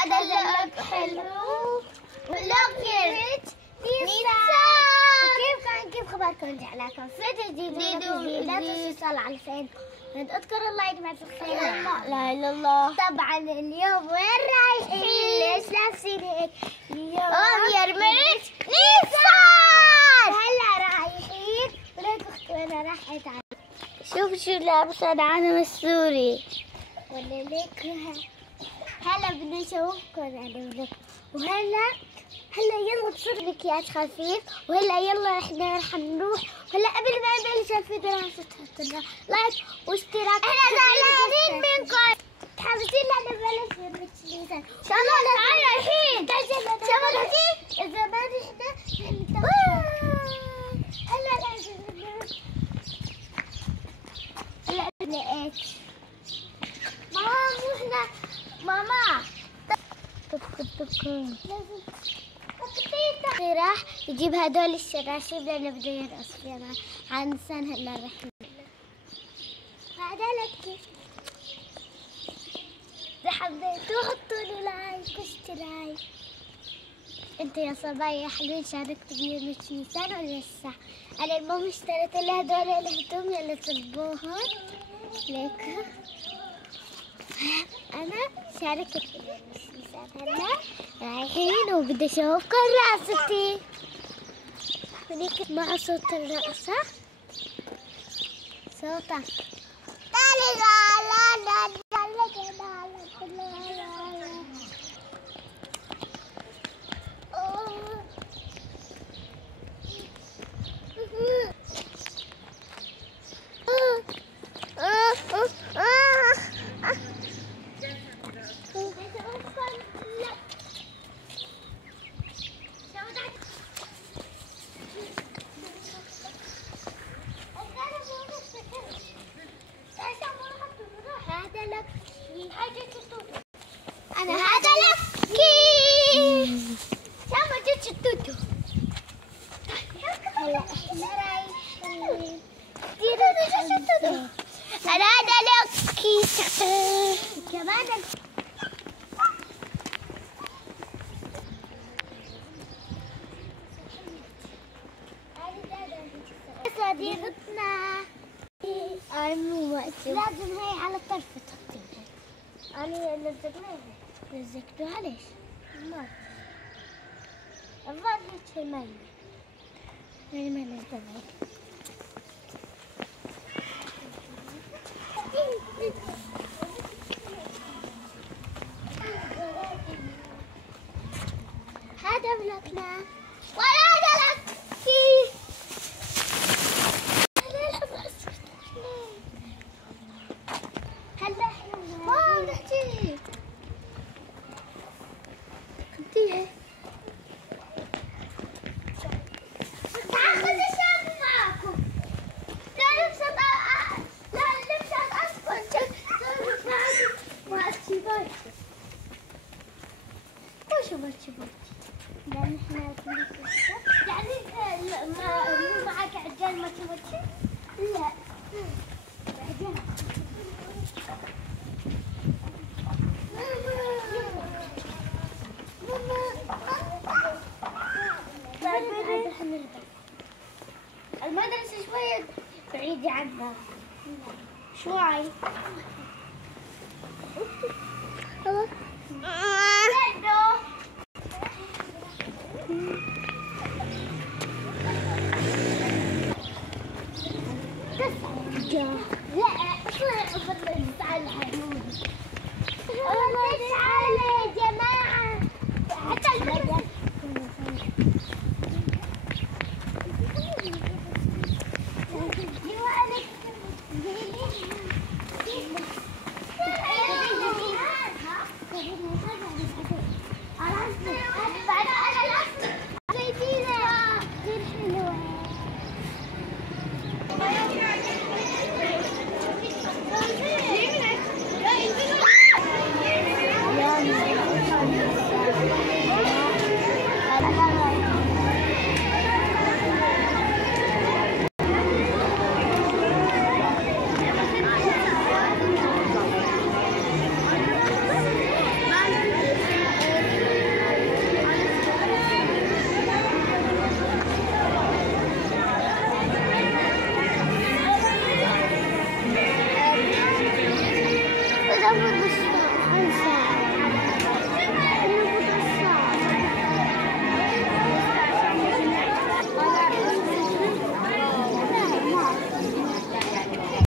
أدلك حلو ولكن كيف خبركم جعلكم في جديد لا تنسوا الصلاة على الحسين اذكر الله يجمع في الخير. لا اله الا الله. طبعا اليوم وين رايحين؟ ليش لابسين هيك؟ اليوم يرمش نيسان. هلا رايحين وليك اختي وانا راحت على شوف شو لابسه العالم السوري ولا ليك. هلا بدي اشوفكم انا هلا يلا تصير مكياج خفيف وهلا يلا احنا رح نروح. هلا قبل ما نبلش الفيديو راح تحطوا لايك واشتراك. احنا زعلانين منكم تحمسين لنا نبلش بالمكياج ان شاء الله. تعالي الحين شو اذا ما نحن هلا لقيت ماما راح يجيب هدول الشراشيب لانه بده يرقص فينا عن سنة. هلا رح هذا لك حبيتوا حطوا لي لايك واشتراك. انت يا صبايا حلوين شاركتوا بيوم نيسان ولا لسه؟ انا المهم اشتريت لي هدول الهدوم يلي طلبوهم ليك. انا شاركت هلا رايحين وبدي اشوفكم رقصتي هنيك مع صوت الرقصة. صوتها تعالي لا لا لا أنا هذا لك سامع جت التوتو. هلا إحنا رايحين أنا هذا لك كمان صديقتنا. لازم هي على الطرف تحطيها. أنا لزقتوها ليش؟ ما الظاهر هيك المي يعني ما لزقتها. هذا بلوكنا وهذا لك هلا احنا نحكي كنتيه تاخذ الشاف معاكم. لا لبسة اصفر مع الشباك. وش هو الشباك؟ لان احنا يعني مو معك عجال ما تبغى. لا عجال المدرسة شوية بعيدة عنا شوي. لا اصلا افضل الساعة الحنون